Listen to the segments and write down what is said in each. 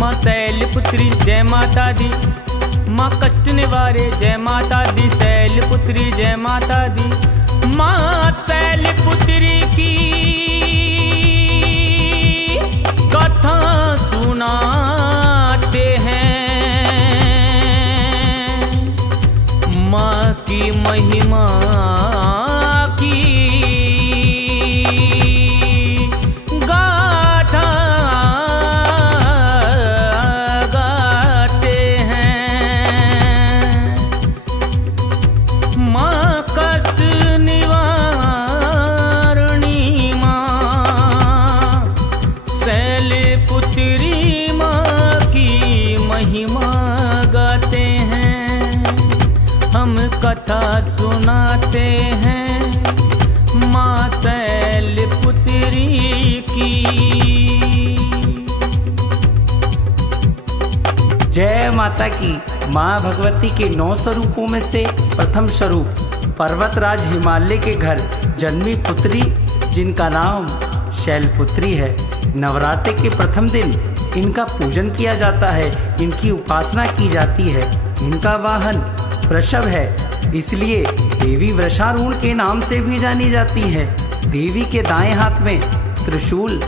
माँ शैलपुत्री जय माता दी, माँ कष्ट निवारे जय माता दी, शैलपुत्री जय माता दी। माँ शैलपुत्री की कथा सुनाते हैं, माँ की महिमा की गाथा गाते हैं। माँ कष्ट निवारणी माँ शैलपुत्री माँ की महिमा गाते हैं, हम कथा सुनाते हैं माँ शैलपुत्री की। जय माता की। माँ भगवती के 9 स्वरूपों में से प्रथम स्वरूप पर्वतराज हिमालय के घर जन्मी पुत्री, जिनका नाम शैलपुत्री है। नवरात्रि के प्रथम दिन इनका पूजन किया जाता है, इनकी उपासना की जाती है। इनका वाहन वृषभ है, इसलिए देवी वृषारूढ़ के नाम से भी जानी जाती है। देवी के दाएं हाथ में त्रिशूल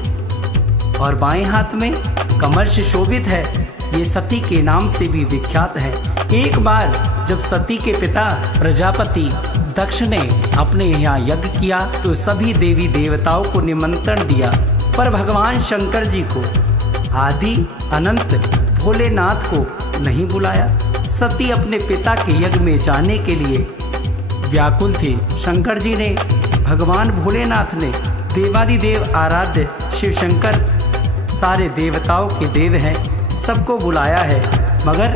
और बाएं हाथ में कमल से शोभित है। ये सती के नाम से भी विख्यात है। एक बार जब सती के पिता प्रजापति दक्ष ने अपने यहाँ यज्ञ किया तो सभी देवी देवताओं को निमंत्रण दिया, पर भगवान शंकर जी को, आदि अनंत भोलेनाथ को नहीं बुलाया। सती अपने पिता के यज्ञ में जाने के लिए व्याकुल थी। शंकर जी ने, भगवान भोलेनाथ ने, देवादिदेव आराध्य शिव शंकर सारे देवताओं के देव हैं, सबको बुलाया है, मगर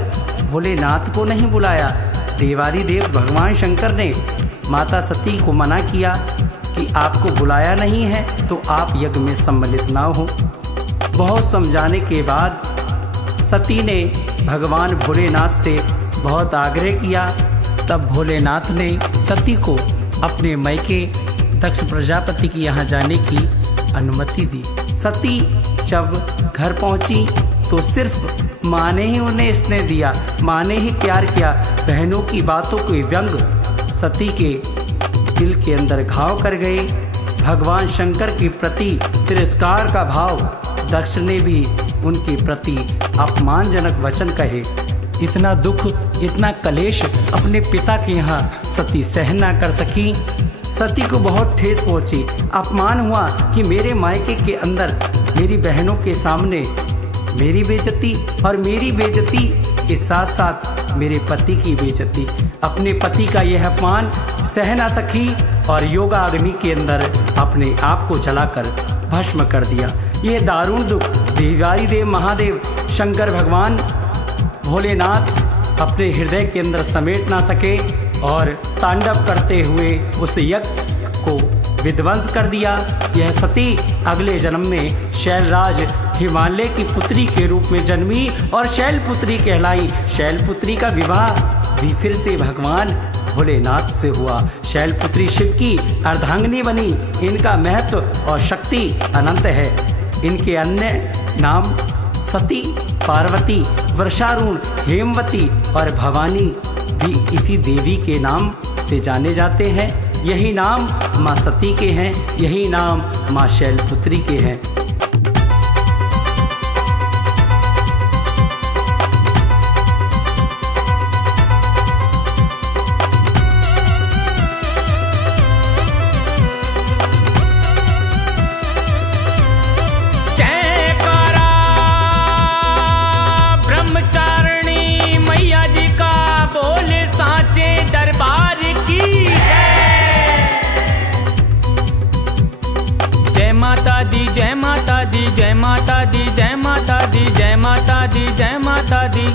भोलेनाथ को नहीं बुलाया। देवादिदेव भगवान शंकर ने माता सती को मना किया कि आपको बुलाया नहीं है तो आप यज्ञ में सम्मिलित ना हो। बहुत समझाने के बाद सती ने भगवान भोलेनाथ से बहुत आग्रह किया। तब भोलेनाथ ने सती को अपने मैके दक्ष प्रजापति की यहाँ जाने की अनुमति दी। सती जब घर पहुंची तो सिर्फ माँ ने ही उन्हें स्नेह दिया, माँ ने ही प्यार किया। बहनों की बातों के व्यंग सती के दिल के अंदर घाव कर गए। भगवान शंकर के प्रति तिरस्कार का भाव, दक्ष ने भी उनके प्रति अपमानजनक वचन कहे। इतना दुख, इतना कलेश अपने पिता के यहाँ सती सहन ना कर सकी। सती को बहुत ठेस पहुंची, अपमान हुआ कि मेरे मायके के अंदर मेरी बहनों के सामने मेरी बेइज्जती और मेरी बेइज्जती के साथ साथ मेरे पति की बेइज्जती। अपने पति का यह अपमान सह ना सकी और योगा अग्नि के अंदर अपने आप को जलाकर भस्म कर दिया। यह दारुण दुख देवादिदेव महादेव शंकर भगवान भोलेनाथ अपने हृदय के अंदर समेट ना सके और तांडव करते हुए उस यज्ञ को विध्वंस कर दिया। यह सती अगले जन्म में शैलराज हिमालय की पुत्री के रूप में जन्मी और शैलपुत्री कहलाई। शैलपुत्री का विवाह भी फिर से भगवान भोलेनाथ से हुआ। शैलपुत्री शिव की अर्धांगिनी बनी। इनका महत्व और शक्ति अनंत है। इनके अन्य नाम सती, पार्वती, वृषारूढ़, हेमवती और भवानी भी इसी देवी के नाम से जाने जाते हैं। यही नाम माँ सती के हैं, यही नाम माँ शैलपुत्री के हैं। जय माता दी, जय माता दी, जय माता दी, जय माता दी, जय माता दी।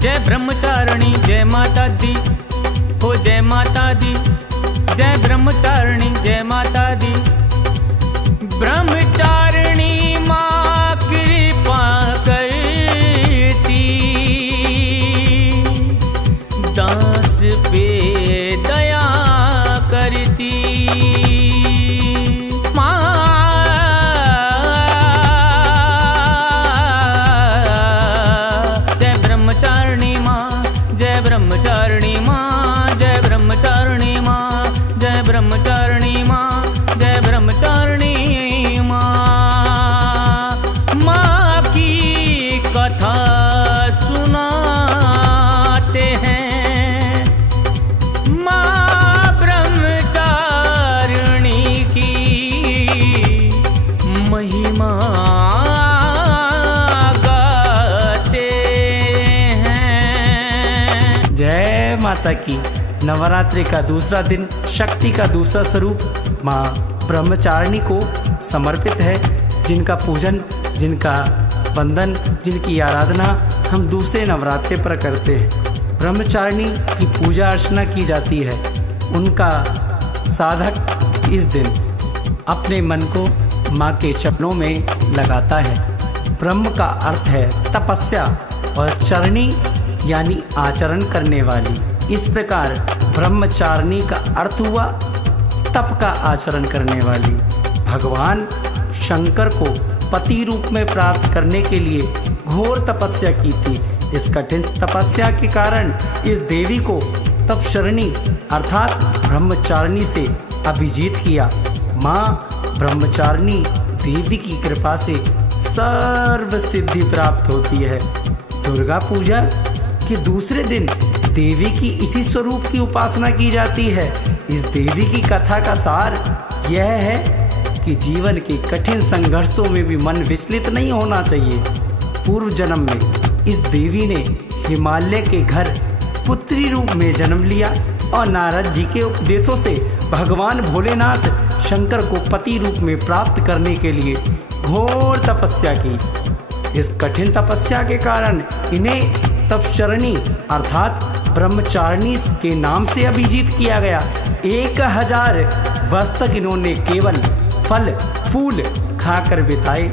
जय ब्रह्मचारिणी जय माता दी, हो जय माता दी। जय ब्रह्मचारिणी जय माता दी। ब्रह्मचारिणी माँ कृपा करती, दास पे दया करती। माँ माता की। नवरात्रि का दूसरा दिन शक्ति का दूसरा स्वरूप माँ ब्रह्मचारिणी को समर्पित है, जिनका पूजन, जिनका वंदन, जिनकी आराधना हम दूसरे नवरात्रि पर करते हैं। ब्रह्मचारिणी की पूजा अर्चना की जाती है। उनका साधक इस दिन अपने मन को माँ के चरणों में लगाता है। ब्रह्म का अर्थ है तपस्या और चरणी यानी आचरण करने वाली। इस प्रकार ब्रह्मचारिणी का अर्थ हुआ तप का आचरण करने वाली। भगवान शंकर को पति रूप में प्राप्त करने के लिए घोर तपस्या की थी। इस कठिन तपस्या के कारण इस देवी को तपशरणी अर्थात ब्रह्मचारिणी से अभिजीत किया। माँ ब्रह्मचारिणी देवी की कृपा से सर्व सिद्धि प्राप्त होती है। दुर्गा पूजा के दूसरे दिन देवी की इसी स्वरूप की उपासना की जाती है। इस देवी की कथा का सार यह है कि जीवन के कठिन संघर्षों में भी मन विचलित नहीं होना चाहिए। पूर्व जन्म में इस देवी ने हिमालय के घर पुत्री रूप में जन्म लिया और नारद जी के उपदेशों से भगवान भोलेनाथ शंकर को पति रूप में प्राप्त करने के लिए घोर तपस्या की। इस कठिन तपस्या के कारण इन्हें तपशरणी अर्थात ब्रह्मचारिणी के नाम से अभिजीत किया गया। 1000 वर्ष तक इन्होंने केवल फल फूल खाकर बिताए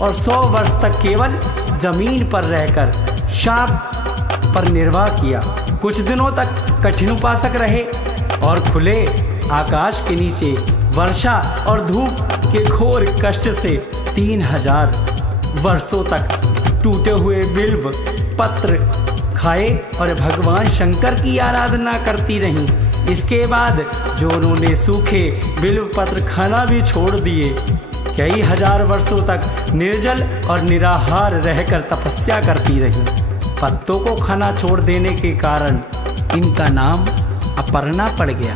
और 100 वर्ष तक केवल जमीन पर रहकर शाप पर निर्वाह किया। कुछ दिनों तक कठिन उपासक रहे और खुले आकाश के नीचे वर्षा और धूप के घोर कष्ट से 3000 वर्षों तक टूटे हुए बिल्व पत्र खाए और भगवान शंकर की आराधना करती रहीं। इसके बाद जो उन्होंने सूखे बिल्व पत्र खाना भी छोड़ दिए, कई हजार वर्षों तक निर्जल और निराहार रहकर तपस्या करती रहीं। पत्तों को खाना छोड़ देने के कारण इनका नाम अपर्णा पड़ गया।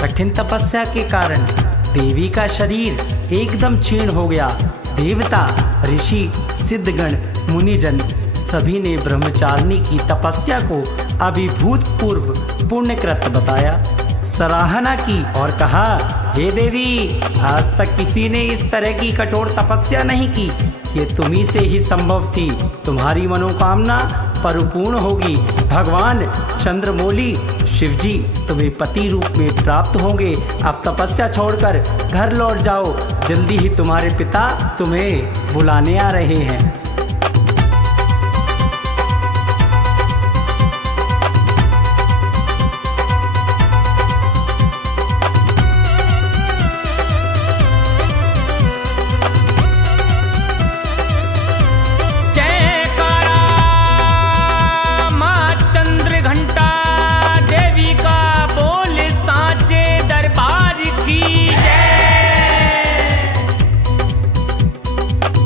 कठिन तपस्या के कारण देवी का शरीर एकदम क्षीण हो गया। देवता, ऋषि, सिद्धगण, मुनिजन सभी ने ब्रह्मचारिणी की तपस्या को अभिभूतपूर्व पुण्यकृत बताया, सराहना की और कहा, हे देवी, आज तक किसी ने इस तरह की कठोर तपस्या नहीं की। ये तुम्ही से ही संभव थी। तुम्हारी मनोकामना परिपूर्ण होगी। भगवान चंद्रमौली शिवजी तुम्हें पति रूप में प्राप्त होंगे। अब तपस्या छोड़कर घर लौट जाओ। जल्दी ही तुम्हारे पिता तुम्हें बुलाने आ रहे हैं।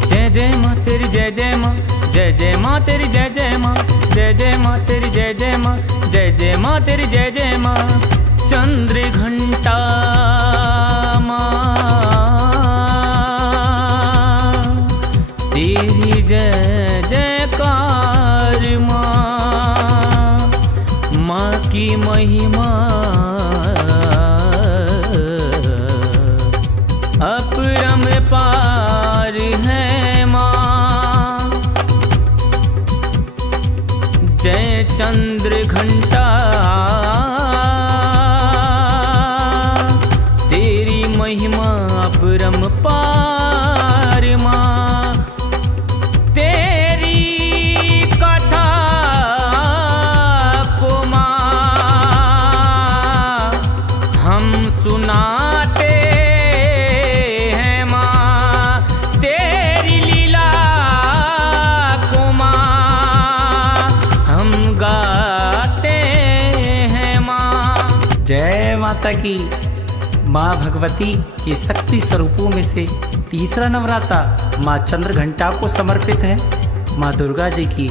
जय जय माँ तेरी जय जय माँ, जय जय माँ तेरी जय जय माँ, जय जय माँ तेरी जय जय माँ। चंद्र घंटा माँ तेरी जय जयकार माँ, माँ की महिमा अपरंपार है। जय चंद्र घंटा तेरी महिमा अपरंपार माँ। तेरी कथा को माँ हम सुनाते हैं माँ। तेरी लीला को माँ हम गाते हैं माँ। जय माता की। माँ भगवती के शक्ति स्वरूपों में से तीसरा नवरात्र माँ चंद्रघंटा को समर्पित है। माँ दुर्गा जी की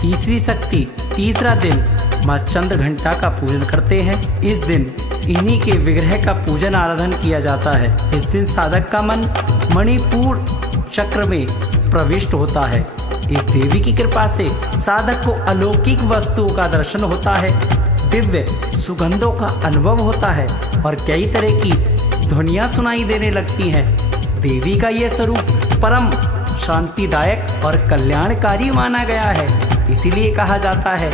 तीसरी शक्ति तीसरा दिन माँ चंद्रघंटा का पूजन करते हैं। इस दिन इन्हीं के विग्रह का पूजन आराधन किया जाता है। इस दिन साधक का मन मणिपुर चक्र में प्रविष्ट होता है। इस देवी की कृपा से साधक को अलौकिक वस्तुओं का दर्शन होता है। दिव्य सुगंधों का अनुभव होता है और कई तरह की ध्वनियाँ सुनाई देने लगती हैं। देवी का यह स्वरूप परम शांतिदायक और कल्याणकारी माना गया है। इसीलिए कहा जाता है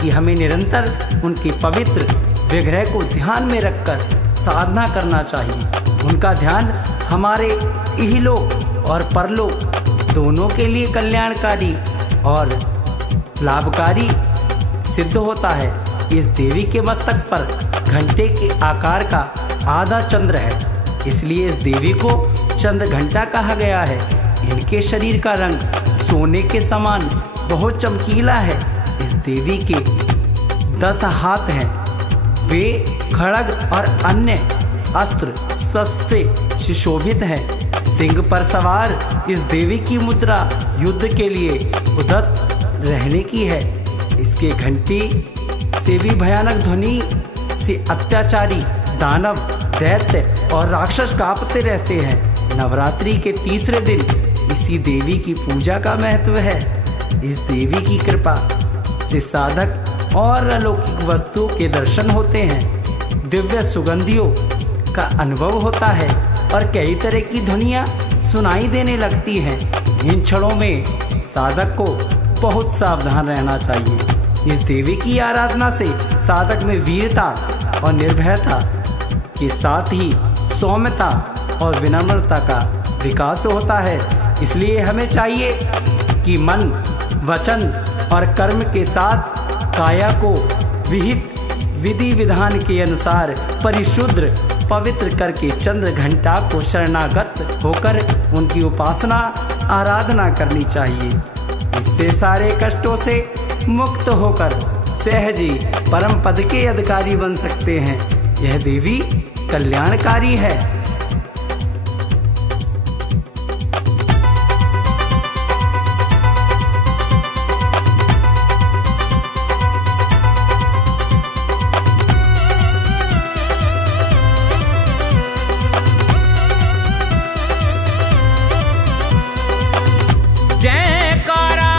कि हमें निरंतर उनके पवित्र विग्रह को ध्यान में रखकर साधना करना चाहिए। उनका ध्यान हमारे इहलोक और परलोक दोनों के लिए कल्याणकारी और लाभकारी सिद्ध होता है। इस देवी के मस्तक पर घंटे के आकार का आधा चंद्र है, इसलिए इस देवी को चंद्र घंटा कहा गया है। इनके शरीर का रंग सोने के समान बहुत चमकीला है। इस देवी के 10 हाथ हैं। वे खड्ग और अन्य अस्त्र शस्त्र से सुशोभित हैं। सिंह पर सवार इस देवी की मुद्रा युद्ध के लिए उद्यत रहने की है। इसके घंटी से भी भयानक ध्वनि से अत्याचारी दानव, दैत्य और राक्षस कांपते रहते हैं। नवरात्रि के तीसरे दिन इसी देवी की पूजा का महत्व है। इस देवी की कृपा से साधक और अलौकिक वस्तुओं के दर्शन होते हैं, दिव्य सुगंधियों का अनुभव होता है और कई तरह की ध्वनियाँ सुनाई देने लगती हैं। इन क्षणों में साधक को बहुत सावधान रहना चाहिए। इस देवी की आराधना से साधक में वीरता और निर्भयता के साथ ही सौम्यता और विनम्रता का विकास होता है। इसलिए हमें चाहिए कि मन, वचन और कर्म के साथ काया को विहित विधि विधान के अनुसार परिशुद्ध पवित्र करके चंद्र घंटा को शरणागत होकर उनकी उपासना आराधना करनी चाहिए। इससे सारे कष्टों से मुक्त होकर सहज ही परम पद के अधिकारी बन सकते हैं। यह देवी कल्याणकारी है। जयकारा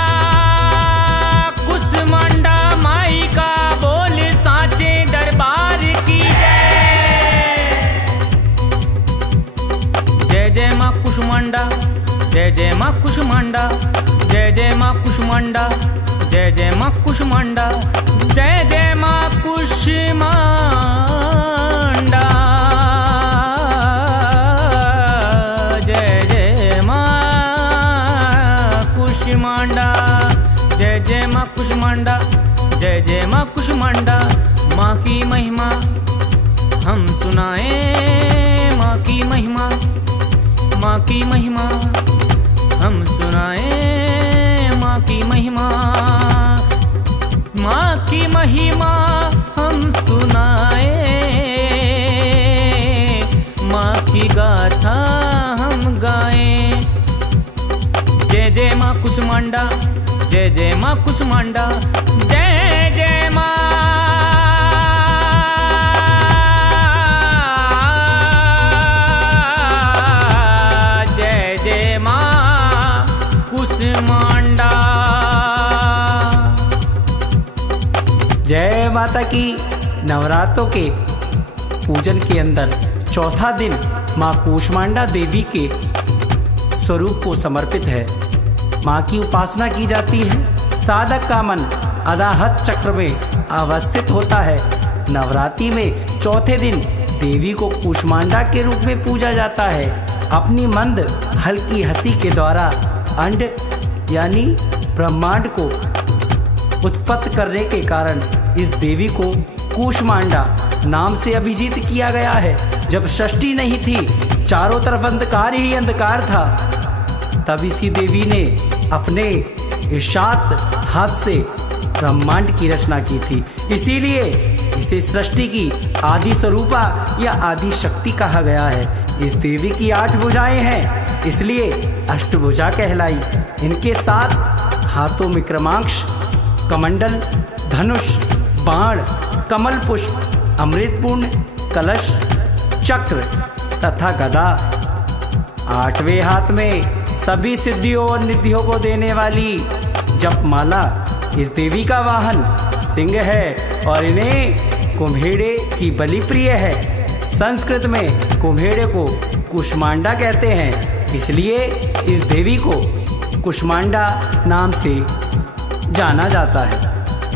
कुसमांडा माई का बोल साचे दरबार की जय। जय माँ कुसमांडा, जय माँ कुसमांडा, जय माँ कुसमांडा, जय माँ कुसमांडा, जय माँ कुसमांडा, जय माँ कुसमांडा, जय माँ कुसमांडा। माँ की महिमा हम सुनाएं, माँ की महिमा, माँ की महिमा हम सुनाएं, माँ की महिमा, माँ की महिमा हम सुनाएं, माँ की गाथा हम गाएं। जय माँ कुसमांडा, जय माँ कुसमांडा, जय माँ, जय माँ कुसमांडा। जय माता की। नवरात्रों के पूजन के अंदर चौथा दिन माँ कुसमांडा देवी के स्वरूप को समर्पित है। माँ की उपासना की जाती है। साधक का मन अनाहत चक्र में अवस्थित होता है। नवरात्रि में चौथे दिन देवी को कुसमांडा के रूप में पूजा जाता है। अपनी मंद हल्की हंसी के द्वारा अंड यानी ब्रह्मांड को उत्पन्न करने के कारण इस देवी को कुसमांडा नाम से अभिहित किया गया है। जब सृष्टि नहीं थी, चारों तरफ अंधकार ही अंधकार था, तब इसी देवी ने अपने इशात हाथ से ब्रह्मांड की रचना की थी। इसीलिए इसे सृष्टि की आदि स्वरूपा या आदि शक्ति कहा गया है। इस देवी की 8 भुजाएं हैं, इसलिए अष्टभुजा कहलाई। इनके 7 हाथों में क्रमांश, कमंडल, धनुष, बाण, कमल पुष्प, अमृतपूर्ण, कलश, चक्र तथा गदा। 8वें हाथ में सभी सिद्धियों और निधियों को देने वाली जपमाला। इस देवी का वाहन सिंह है और इन्हें कुम्हेड़े की बलि प्रिय है। संस्कृत में कुम्हेड़े को कुष्मांडा कहते हैं, इसलिए इस देवी को कुष्मांडा नाम से जाना जाता है।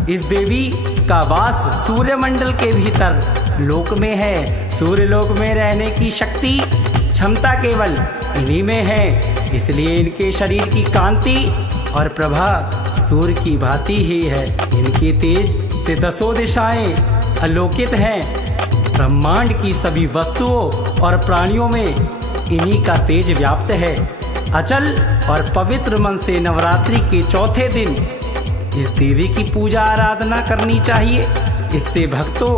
इस देवी का वास सूर्यमंडल के भीतर लोक में है। सूर्यलोक में रहने की शक्ति क्षमता केवल इन्हीं में है, इसलिए इनके शरीर की कांति और प्रभा सूर्य की भांति ही है। इनके तेज से 10 दिशाएं आलोकित हैं। ब्रह्मांड की सभी वस्तुओं और प्राणियों में इन्हीं का तेज व्याप्त है। अचल और पवित्र मन से नवरात्रि के चौथे दिन इस देवी की पूजा आराधना करनी चाहिए। इससे भक्तों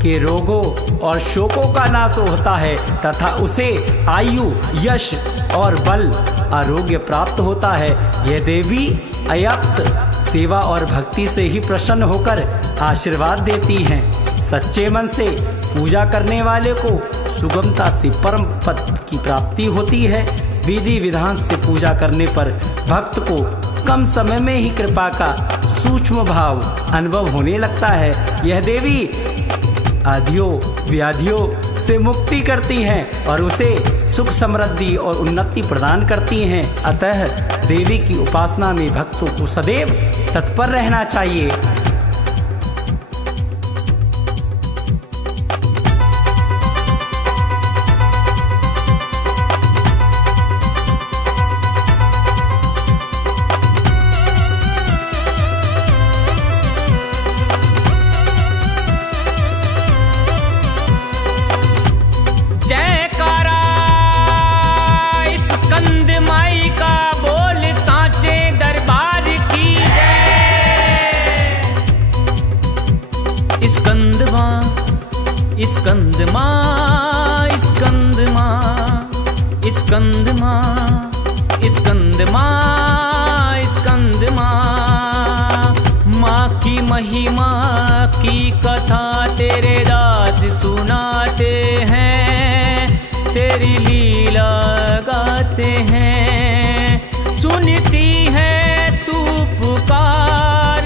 के रोगों और शोकों का नाश होता है तथा उसे आयु, यश और बल, आरोग्य प्राप्त होता है। यह देवी अयप्त सेवा और भक्ति से ही प्रसन्न होकर आशीर्वाद देती हैं। सच्चे मन से पूजा करने वाले को सुगमता से परम पद की प्राप्ति होती है। विधि विधान से पूजा करने पर भक्त को कम समय में ही कृपा का सूक्ष्म भाव अनुभव होने लगता है। यह देवी आदियों व्याधियों से मुक्ति करती हैं और उसे सुख समृद्धि और उन्नति प्रदान करती हैं। अतः देवी की उपासना में भक्तों को सदैव तत्पर रहना चाहिए। माँ की महिमा की कथा तेरे दास सुनाते हैं, तेरी लीला गाते हैं। सुनती है तू पुकार,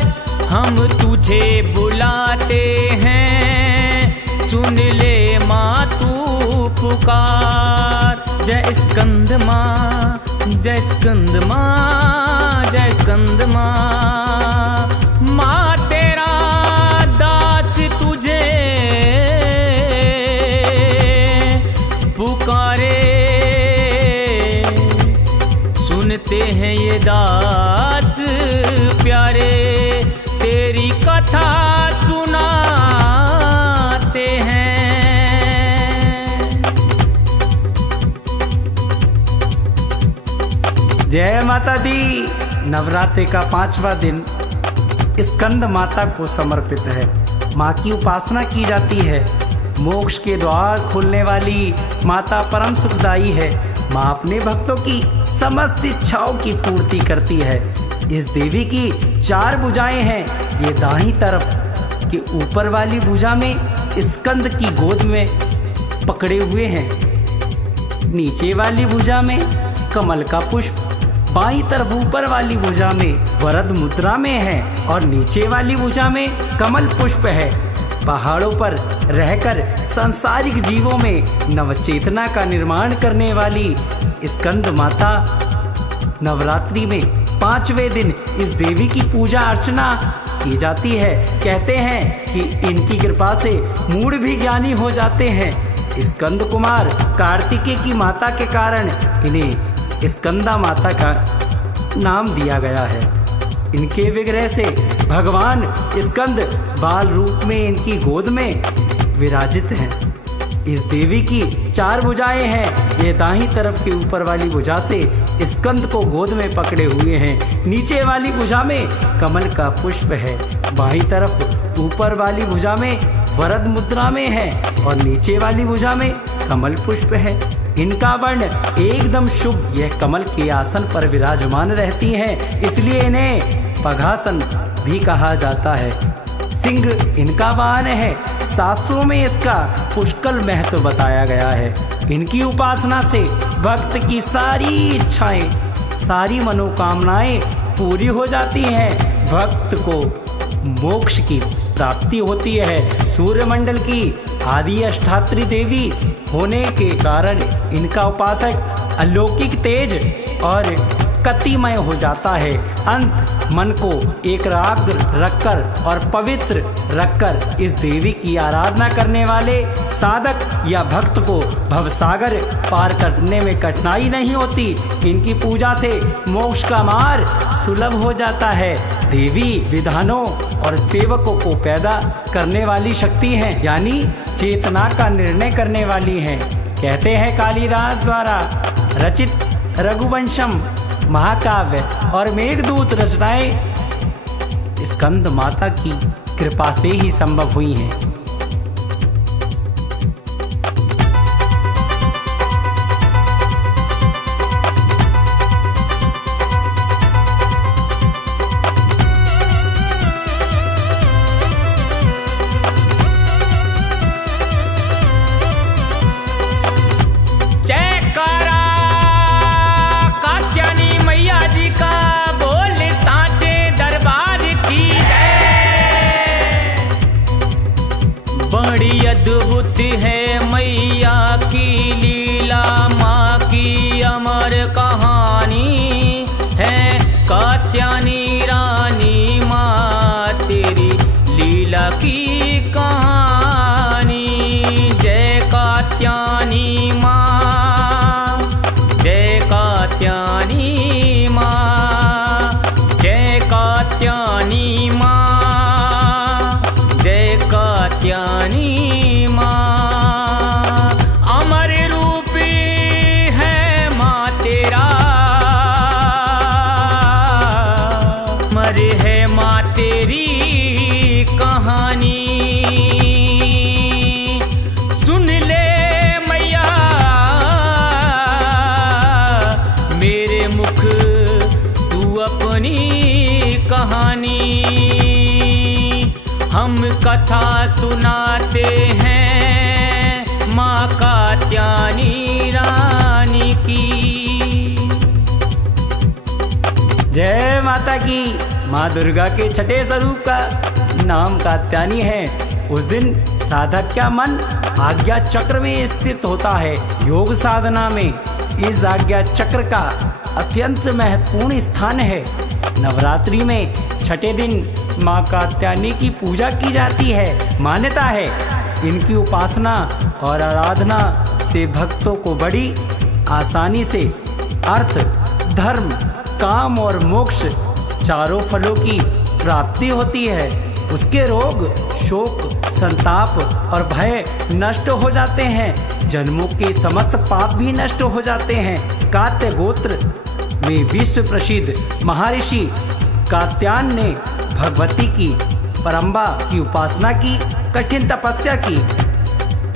हम तुझे बुलाते हैं, सुन ले माँ तू पुकार। जय स्कंद माँ, जय स्कंद माँ, जय स्कंद माँ। माँ तेरा दास तुझे पुकारे, सुनते हैं ये दास प्यारे, तेरी कथा सुनाते हैं। जय माता दी। नवरात्रि का 5वां दिन स्कंद माता को समर्पित है। माँ की उपासना की जाती है। मोक्ष के द्वार खोलने वाली माता परम सुखदाई है। माँ अपने भक्तों की समस्त इच्छाओं की पूर्ति करती है। इस देवी की 4 भुजाएं हैं। ये दाहिनी तरफ के ऊपर वाली भुजा में स्कंद की गोद में पकड़े हुए हैं। नीचे वाली भुजा में कमल का पुष्प, बाईं तरफ ऊपर वाली भुजा में वरद मुद्रा में है और नीचे वाली भुजा में कमल पुष्प है। पहाड़ों पर रहकर सांसारिक जीवों में नवचेतना का निर्माण करने वाली स्कंद माता नवरात्रि में 5वें दिन इस देवी की पूजा अर्चना की जाती है। कहते हैं कि इनकी कृपा से मूढ़ भी ज्ञानी हो जाते हैं। स्कंद कुमार कार्तिकेय की माता के कारण इन्हें स्कंदा माता का नाम दिया गया है। इनके विग्रह से भगवान स्कंद बाल रूप में इनकी गोद में विराजित हैं। इस देवी की 4 भुजाएं हैं। ये दाहिनी तरफ के ऊपर वाली भुजा से स्कंद को गोद में पकड़े हुए हैं। नीचे वाली भुजा में कमल का पुष्प है। बाईं तरफ ऊपर वाली भुजा में वरद मुद्रा में है और नीचे वाली भुजा में कमल पुष्प है। इनका वर्ण एकदम शुभ। यह कमल के आसन पर विराजमान रहती हैं, इसलिए इन्हें पघासन भी कहा जाता है। सिंह इनका वाहन है। शास्त्रों में इसका पुष्कल महत्व बताया गया है। इनकी उपासना से भक्त की सारी इच्छाएं, सारी मनोकामनाएं पूरी हो जाती हैं। भक्त को मोक्ष की प्राप्ति होती है। सूर्यमंडल की आदि अष्टात्री देवी होने के कारण इनका उपासक अलौकिक तेज और कतिमय हो जाता है। अंत मन को एकाग्र रखकर और पवित्र रखकर इस देवी की आराधना करने वाले साधक या भक्त को भवसागर पार करने में कठिनाई नहीं होती। इनकी पूजा से मोक्ष का मार्ग सुलभ हो जाता है। देवी विधानों और सेवकों को पैदा करने वाली शक्ति है, यानी चेतना का निर्णय करने वाली है। कहते हैं कालिदास द्वारा रचित रघुवंशम महाकाव्य और मेघदूत रचनाएं स्कंद माता की कृपा से ही संभव हुई हैं। बड़ी अद्भुत है मैया की लीला, माँ की अमर कहानी है। कात्यायनी रानी माँ तेरी लीला की कहानी। जय कात्यायनी माँ, जय कात्यायनी माँ, जय कात्यायनी माँ, जय कात्यायनी माँ। अमर रूप है माँ तेरा, अमर है माँ तेरी कहानी। सुन ले मैया मेरे मुख तू अपनी कहानी। हम कथा सुनाते हैं माँ कात्यायनी रानी की। जय माता की। माँ दुर्गा के छठे स्वरूप का नाम कात्यायनी है। उस दिन साधक का मन आज्ञा चक्र में स्थित होता है। योग साधना में इस आज्ञा चक्र का अत्यंत महत्वपूर्ण स्थान है। नवरात्रि में छठे दिन माँ कात्यायनी की पूजा की जाती है। मान्यता है इनकी उपासना और आराधना से भक्तों को बड़ी आसानी से अर्थ, धर्म, काम और मोक्ष चारों फलों की प्राप्ति होती है। उसके रोग, शोक, संताप और भय नष्ट हो जाते हैं। जन्मों के समस्त पाप भी नष्ट हो जाते हैं। कात्य गोत्र में विश्व प्रसिद्ध महर्षि कात्यायन ने भगवती की परम्बा की उपासना की, कठिन तपस्या की।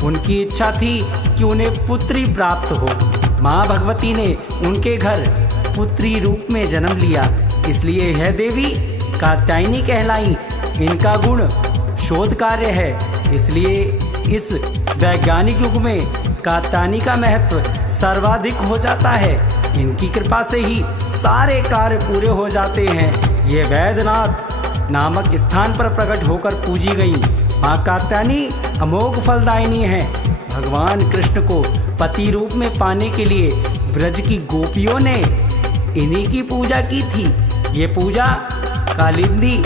उनकी इच्छा थी कि उन्हें पुत्री प्राप्त हो। माँ भगवती ने उनके घर पुत्री रूप में जन्म लिया, इसलिए यह देवी कात्यायनी कहलाई। इनका गुण शोध कार्य है, इसलिए इस वैज्ञानिक युग में कात्यायनी का महत्व सर्वाधिक हो जाता है। इनकी कृपा से ही सारे कार्य पूरे हो जाते हैं। ये वैद्यनाथ नामक स्थान पर प्रकट होकर पूजी गई माँ कात्यायनी अमोघ फलदायिनी है। भगवान कृष्ण को पति रूप में पाने के लिए ब्रज की गोपियों ने इन्हीं की पूजा की थी। ये पूजा कालिंदी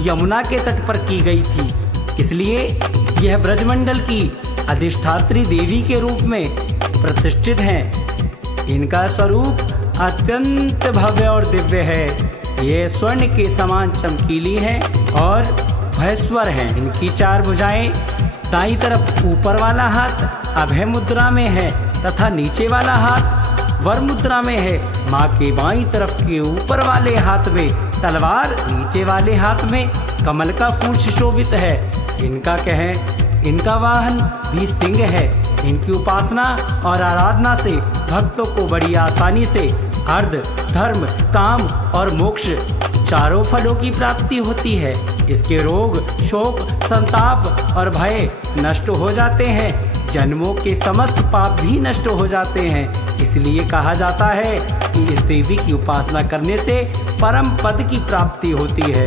यमुना के तट पर की गई थी, इसलिए यह ब्रजमंडल की अधिष्ठात्री देवी के रूप में प्रतिष्ठित हैं। इनका स्वरूप अत्यंत भव्य और दिव्य है। ये स्वर्ण के समान चमकीली है और भयस्वर है। इनकी चार भुजाएं, दाईं तरफ ऊपर वाला हाथ अभय मुद्रा में है तथा नीचे वाला हाथ वर मुद्रा में है। माँ के बाईं तरफ के ऊपर वाले हाथ में तलवार, नीचे वाले हाथ में कमल का फूल सुशोभित है। इनका वाहन भी सिंह है। इनकी उपासना और आराधना से भक्तों को बड़ी आसानी से अर्थ, धर्म, काम और मोक्ष चारों फलों की प्राप्ति होती है। इसके रोग, शोक, संताप और भय नष्ट हो जाते हैं। जन्मों के समस्त पाप भी नष्ट हो जाते हैं। इसलिए कहा जाता है कि इस देवी की उपासना करने से परम पद की प्राप्ति होती है।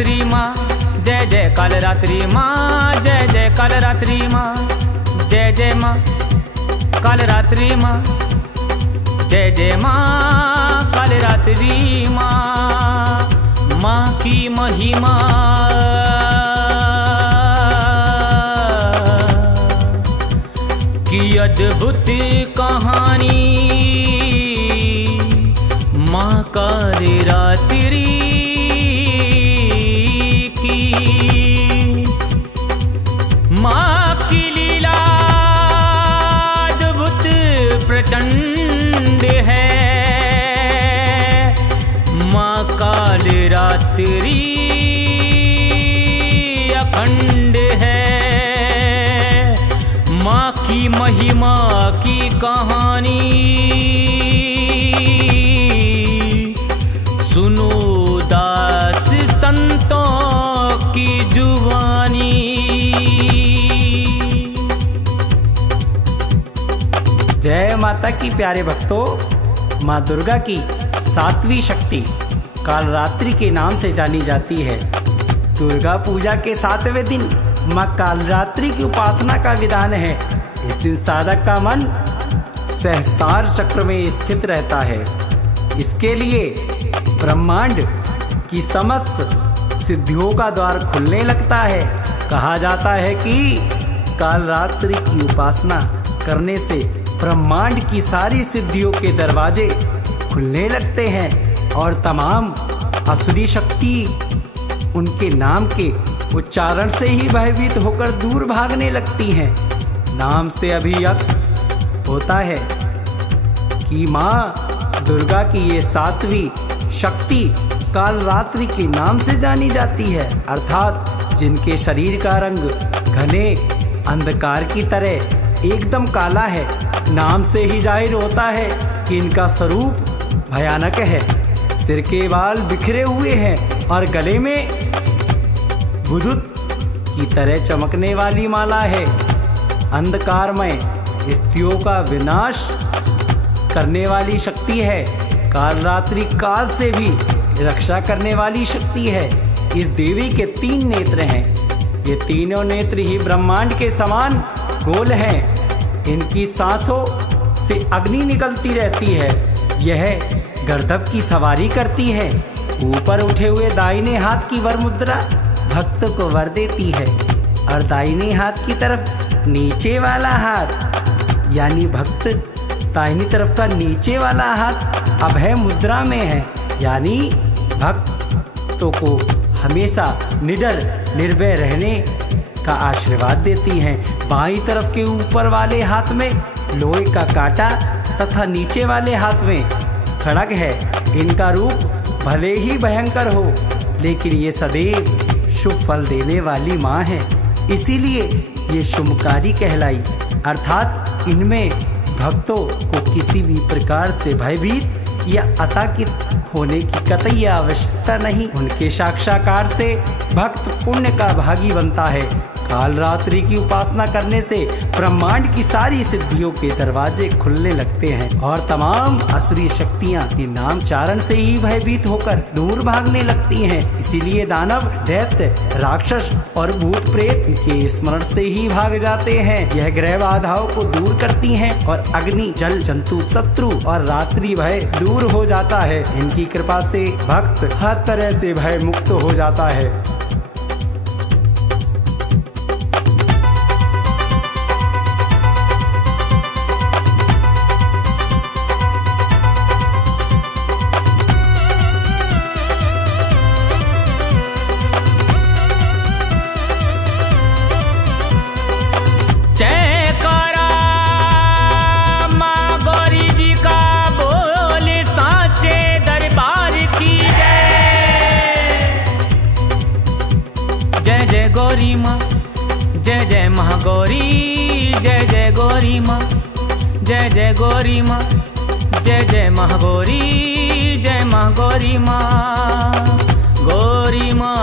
रात्रि माँ, जय जय काल रात्रि माँ, जय जय काल रात्रि माँ, जय जय माँ काल रात्रि माँ, जय जय माँ काल रात्रि माँ। माँ की महिमा की अद्भुत कहानी, माँ काल रात्रि की। माँ की लीला अद्भुत प्रचंड है, माँ काल रात्रि अखंड है। माँ की महिमा की कहानी सुनो दास संतों की जुबानी। जय माता की प्यारे भक्तों, माँ दुर्गा की सातवीं शक्ति कालरात्रि के नाम से जानी जाती है। दुर्गा पूजा के 7वें दिन माँ कालरात्रि की उपासना का विधान है। इस दिन साधक का मन सहस्त्रार चक्र में स्थित रहता है। इसके लिए ब्रह्मांड की समस्त सिद्धियों का द्वार खुलने लगता है। कहा जाता है कि कालरात्रि की उपासना करने से ब्रह्मांड की सारी सिद्धियों के दरवाजे खुलने लगते हैं और तमाम असुरी शक्ति उनके नाम के उच्चारण से ही भयभीत होकर दूर भागने लगती हैं। नाम से अभिव्यक्त होता है कि माँ दुर्गा की ये 7वीं शक्ति कालरात्रि के नाम से जानी जाती है, अर्थात जिनके शरीर का रंग घने अंधकार की तरह एकदम काला है। नाम से ही जाहिर होता है कि इनका स्वरूप भयानक है। सिर के बाल बिखरे हुए हैं और गले में बुधुत की तरह चमकने वाली माला है। अंधकारमय स्त्रियों का विनाश करने वाली शक्ति है। कालरात्रि काल से भी रक्षा करने वाली शक्ति है। इस देवी के 3 नेत्र हैं। ये तीनों नेत्र ही ब्रह्मांड के समान गोल हैं। इनकी सांसों से अग्नि निकलती रहती है। यह गर्दभ की सवारी करती है। ऊपर उठे हुए दाहिने हाथ की वर मुद्रा भक्त को वर देती है और दाहिने हाथ की तरफ नीचे वाला हाथ यानी भक्त दाहिनी तरफ का नीचे वाला हाथ अभय मुद्रा में है, यानी भक्तों को हमेशा निडर निर्भय रहने का आशीर्वाद देती हैं। बाईं तरफ के ऊपर वाले हाथ में लोहे का कांटा तथा नीचे वाले हाथ में खड्ग है। इनका रूप भले ही भयंकर हो, लेकिन ये सदैव शुभ फल देने वाली माँ है, इसीलिए ये शुभकारी कहलाई। अर्थात इनमें भक्तों को किसी भी प्रकार से भयभीत या आतंकित होने की कतई आवश्यकता नहीं। उनके साक्षात्कार से भक्त पुण्य का भागी बनता है। कालरात्रि की उपासना करने से ब्रह्मांड की सारी सिद्धियों के दरवाजे खुलने लगते हैं और तमाम असुरी शक्तियां के नाम चारण से ही भयभीत होकर दूर भागने लगती हैं। इसीलिए दानव, दैत्य, राक्षस और भूत प्रेत के स्मरण से ही भाग जाते हैं। यह ग्रह बाधाओं को दूर करती हैं और अग्नि, जल, जंतु, शत्रु और रात्रि भय दूर हो जाता है। इनकी कृपा से भक्त हर तरह से भय मुक्त हो जाता है। गौरी माँ, जय जय महागौरी, जय जय गौरी माँ, जय जय गौरी माँ, जय जय महागौरी, जय महागौरी माँ, गौरी माँ।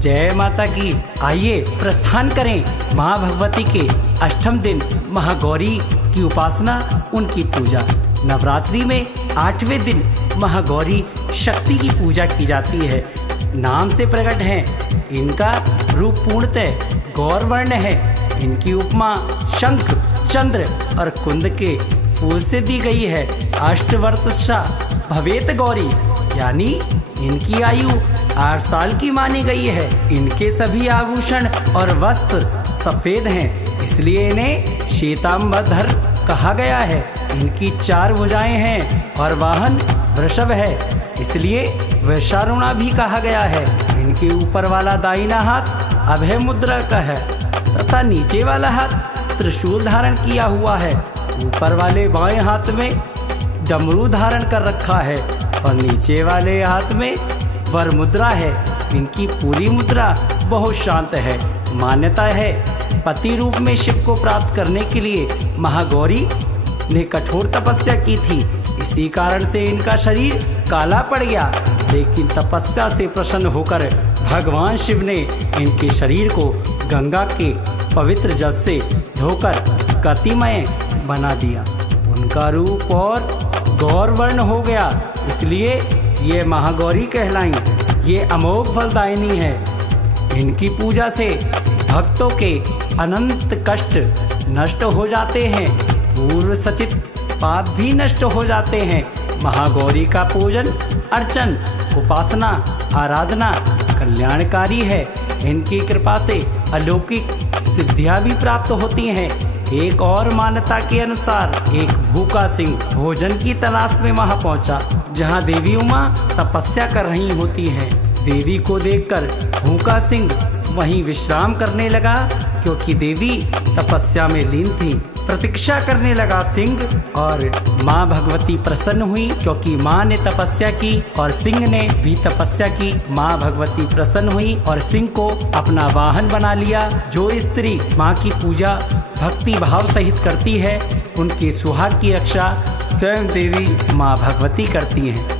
जय माता की। आइए प्रस्थान करें माँ भगवती के अष्टम दिन महागौरी की उपासना, उनकी पूजा। नवरात्रि में 8वें दिन महागौरी शक्ति की पूजा की जाती है। नाम से प्रकट हैं, इनका रूप पूर्णतः गौर वर्ण है। इनकी उपमा शंख, चंद्र और कुंद के फूल से दी गई है। अष्टवर्षा भवेत गौरी, यानी इनकी आयु 8 साल की मानी गई है। इनके सभी आभूषण और वस्त्र सफेद हैं, इसलिए इन्हें श्वेतांबरधर कहा गया है। इनकी 4 भुजाएं हैं और वाहन वृषभ है, इसलिए वृषारूढ़ा भी कहा गया है। इनके ऊपर वाला दाहिना हाथ अभय मुद्रा का है तथा नीचे वाला हाथ त्रिशूल धारण किया हुआ है। ऊपर वाले बाएं हाथ में डमरू धारण कर रखा है और नीचे वाले हाथ में वर मुद्रा है। इनकी पूरी मुद्रा बहुत शांत है। मान्यता है पति रूप में शिव को प्राप्त करने के लिए महागौरी ने कठोर तपस्या की थी। इसी कारण से इनका शरीर काला पड़ गया, लेकिन तपस्या से प्रसन्न होकर भगवान शिव ने इनके शरीर को गंगा के पवित्र जल से धोकर कतिमय बना दिया। उनका रूप और गौर वर्ण हो गया, इसलिए ये महागौरी कहलाई। ये अमोघ फलदायिनी है। इनकी पूजा से भक्तों के अनंत कष्ट नष्ट हो जाते हैं, पूर्व सचित पाप भी नष्ट हो जाते हैं। महागौरी का पूजन, अर्चन, उपासना, आराधना कल्याणकारी है। इनकी कृपा से अलौकिक सिद्धियां भी प्राप्त होती हैं। एक और मान्यता के अनुसार एक भूखा सिंह भोजन की तलाश में वहां पहुंचा, जहां देवी उमा तपस्या कर रही होती हैं। देवी को देखकर भूखा सिंह वहीं विश्राम करने लगा, क्योंकि देवी तपस्या में लीन थी। प्रतीक्षा करने लगा सिंह और माँ भगवती प्रसन्न हुई, क्योंकि माँ ने तपस्या की और सिंह ने भी तपस्या की। माँ भगवती प्रसन्न हुई और सिंह को अपना वाहन बना लिया। जो स्त्री माँ की पूजा भक्ति भाव सहित करती है, उनके सुहाग की रक्षा स्वयं देवी माँ भगवती करती हैं।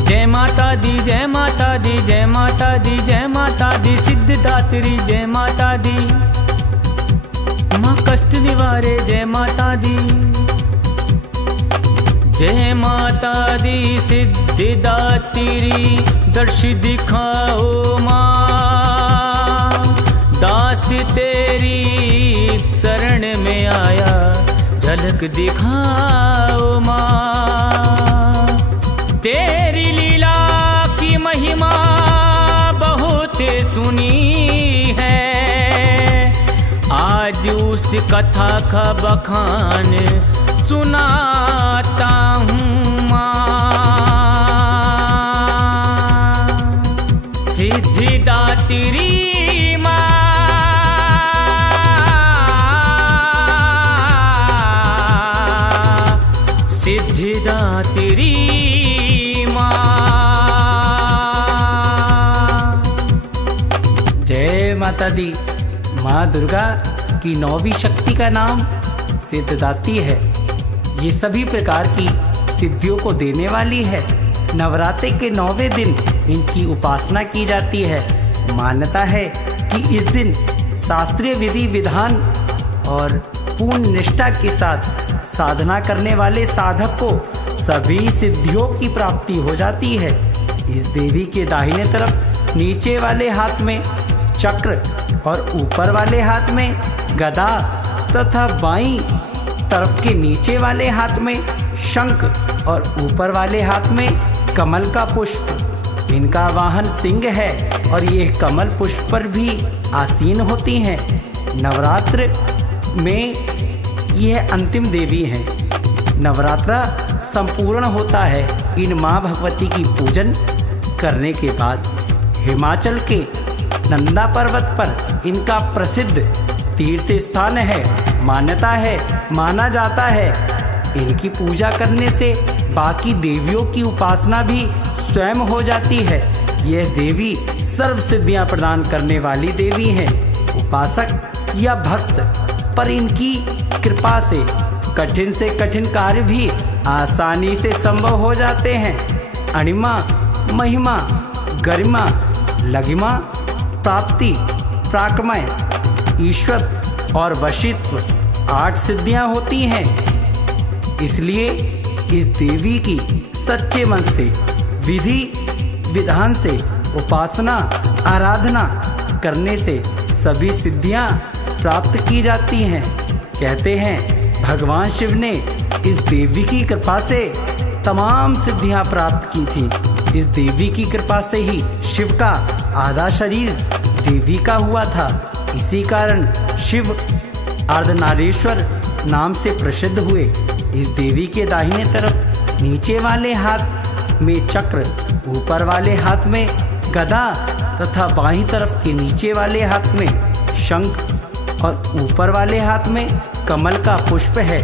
जय माता दी, जय माता दी, जय माता दी, सिद्धिदात्री जय माता दी, माँ कष्ट निवारे जय माता दी। जय माता दी सिद्धिदात्री, दर्श दिखाओ माँ, दास तेरी शरण में आया, झलक दिखाओ माँ। तेरी लीला की महिमा बहुत सुनी है, आज उस कथा का बखान सुनाता हूँ माँ। सिद्धिदात्री माँ, सिद्धिदात्री माता दी। माँ दुर्गा की 9वीं शक्ति का नाम सिद्धिदात्री है। ये सभी प्रकार की सिद्धियों को देने वाली है। नवरात्रि के 9वें दिन इनकी उपासना की जाती है। मान्यता है कि इस दिन शास्त्रीय विधि विधान और पूर्ण निष्ठा के साथ साधना करने वाले साधक को सभी सिद्धियों की प्राप्ति हो जाती है। इस देवी के दाहिने तरफ नीचे वाले हाथ में चक्र और ऊपर वाले हाथ में गदा तथा बाईं तरफ के नीचे वाले हाथ में शंख और ऊपर वाले हाथ में कमल का पुष्प। इनका वाहन सिंह है और ये कमल पुष्प पर भी आसीन होती हैं। नवरात्र में यह अंतिम देवी हैं। नवरात्रा संपूर्ण होता है इन माँ भगवती की पूजन करने के बाद। हिमाचल के नंदा पर्वत पर इनका प्रसिद्ध तीर्थ स्थान है, मान्यता है, माना जाता है। इनकी पूजा करने से बाकी देवियों की उपासना भी स्वयं हो जाती है। यह देवी सर्व सिद्धियां प्रदान करने वाली देवी हैं। उपासक या भक्त पर इनकी कृपा से कठिन कार्य भी आसानी से संभव हो जाते हैं। अणिमा, महिमा, गरिमा, लघिमा, प्राप्ति, प्राकमय, ईश्वर और वशित्व 8 सिद्धियां होती हैं। इसलिए इस देवी की सच्चे मन से विधि विधान से उपासना आराधना करने से सभी सिद्धियां प्राप्त की जाती हैं। कहते हैं भगवान शिव ने इस देवी की कृपा से तमाम सिद्धियां प्राप्त की थी। इस देवी की कृपा से ही शिव का आधा शरीर देवी का हुआ था। इसी कारण शिव अर्धनारीश्वर नाम से प्रसिद्ध हुए। इस देवी के दाहिने तरफ नीचे वाले हाथ में चक्र, ऊपर वाले हाथ में गदा तथा बाईं तरफ के नीचे वाले हाथ में शंख और ऊपर वाले हाथ में कमल का पुष्प है।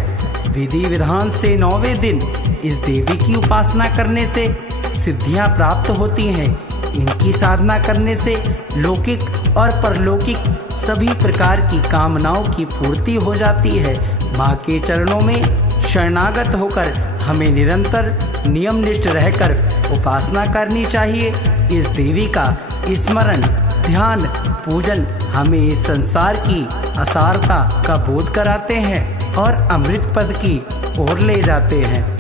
विधि विधान से 9वें दिन इस देवी की उपासना करने से सिद्धियां प्राप्त होती हैं। इनकी साधना करने से लौकिक और परलौकिक सभी प्रकार की कामनाओं की पूर्ति हो जाती है। माँ के चरणों में शरणागत होकर हमें निरंतर नियमनिष्ठ रहकर उपासना करनी चाहिए। इस देवी का स्मरण, ध्यान, पूजन हमें इस संसार की असारता का बोध कराते हैं और अमृत पद की ओर ले जाते हैं।